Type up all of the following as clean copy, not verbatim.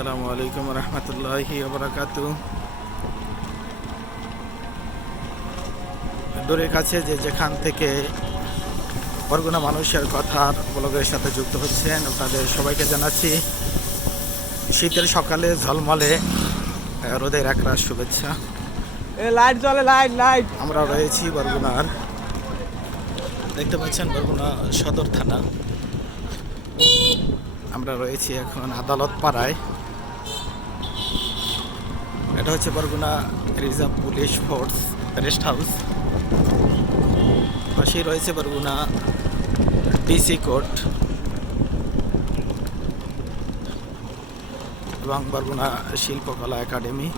আসসালামু আলাইকুম রহমতুল্লাহি বারাকাতু। দূরের কাছে যে যেখান থেকে বরগুনা মানুষের কথার ব্লগের সাথে যুক্ত হচ্ছেন, আপনাদের সবাইকে জানাচ্ছি শীতের সকালে ঝলমলে রোদের একরাশ শুভেচ্ছা। লাইট জ্বলে, লাইট লাইট। আমরা রয়েছি বরগুনার, দেখতে পাচ্ছেন বরগুনা সদর থানা। আমরা রয়েছি এখন আদালত পাড়ায়। এটা হচ্ছে Barguna reserve police force rest house. পাশেই রয়েছে বরগুনা ডিসি কোর্ট এবং বরগুনা শিল্পকলা একাডেমি।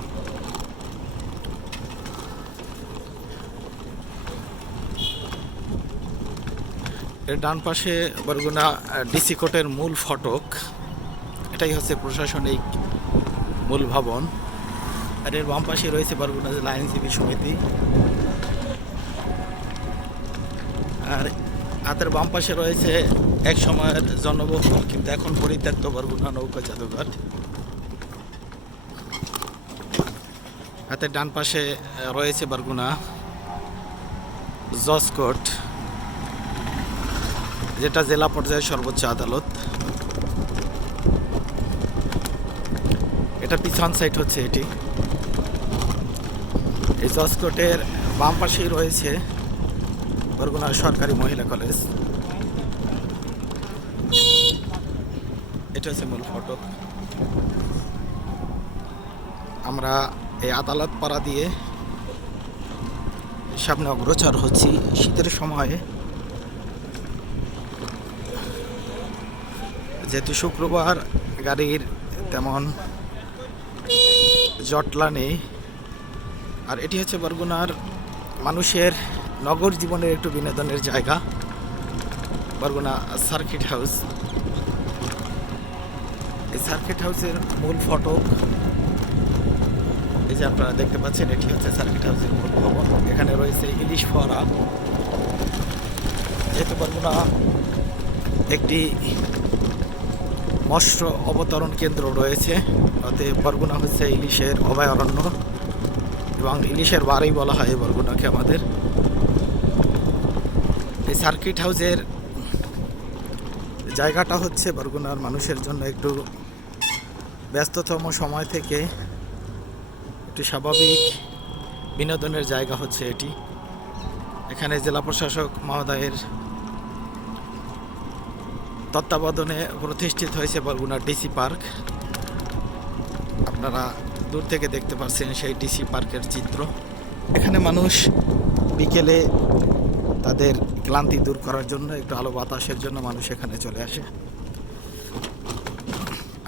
এর ডান পাশে বরগুনা ডিসি কোর্টের মূল ফটক, এটাই হচ্ছে প্রশাসনিক মূল ভবন। আর এর বাম পাশে রয়েছে বরগুনা জেলা আইনজীবী সমিতি। আর হাতের বাম পাশে রয়েছে এক সময়ের জনবহুল কিন্তু এখন পরিত্যক্ত বরগুনা নৌকা জাদুঘর। হাতের ডান পাশে রয়েছে বরগুনা জজ কোর্ট, যেটা জেলা পর্যায়ের সর্বোচ্চ আদালত। এটা পিছন সাইড হচ্ছে এটি। এই জজ কোর্টের বাম পাশেই রয়েছে বরগুনা সরকারি মহিলা কলেজ। এটা হচ্ছে মূল ফটক। আমরা এই আদালত পাড়া দিয়ে সামনে অগ্রসর হচ্ছি। শীতের সময়ে যেহেতু শুক্রবার গাড়ির তেমন জটলা নেই। আর এটি হচ্ছে বরগুনার মানুষের নগর জীবনের একটু বিনোদনের জায়গা, বরগুনা সার্কিট হাউস। এই সার্কিট হাউসের মূল ফটক এই যে আপনারা দেখতে পাচ্ছেন, এটি হচ্ছে সার্কিট হাউসের মূল ভবন। এখানে রয়েছে ইলিশ ফোয়ারা। যেহেতু বরগুনা একটি মৎস্য অবতরণ কেন্দ্র রয়েছে, অতএব বরগুনা হচ্ছে ইলিশের অভয়ারণ্য এবং ইলিশের বাড়ি বলা হয় বরগুনাকে আমাদের। এই সার্কিট হাউসের জায়গাটা হচ্ছে বরগুনার মানুষের জন্য একটু ব্যস্ততম সময় থেকে একটু স্বাভাবিক বিনোদনের জায়গা হচ্ছে এটি। এখানে জেলা প্রশাসক মহোদয়ের তত্ত্বাবধানে প্রতিষ্ঠিত হয়েছে বরগুনা ডিসি পার্ক। আপনারা দূর থেকে দেখতে পাচ্ছেন সেই ডিসি পার্কের চিত্র। এখানে মানুষ বিকেলে তাদের ক্লান্তি দূর করার জন্য, একটু আলো বাতাসের জন্য মানুষ এখানে চলে আসে।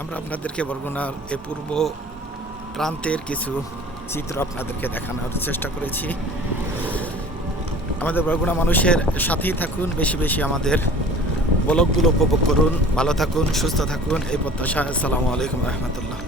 আমরা আপনাদেরকে বরগুনার এ পূর্ব প্রান্তের কিছু চিত্র আপনাদেরকে দেখানোর চেষ্টা করেছি। আমাদের বরগুনা মানুষের সাথেই থাকুন, বেশি বেশি আমাদের ব্লগগুলো উপভোগ করুন। ভালো থাকুন, সুস্থ থাকুন, এই প্রত্যাশা। আসসালামু আলাইকুম রহমতুল্লাহ।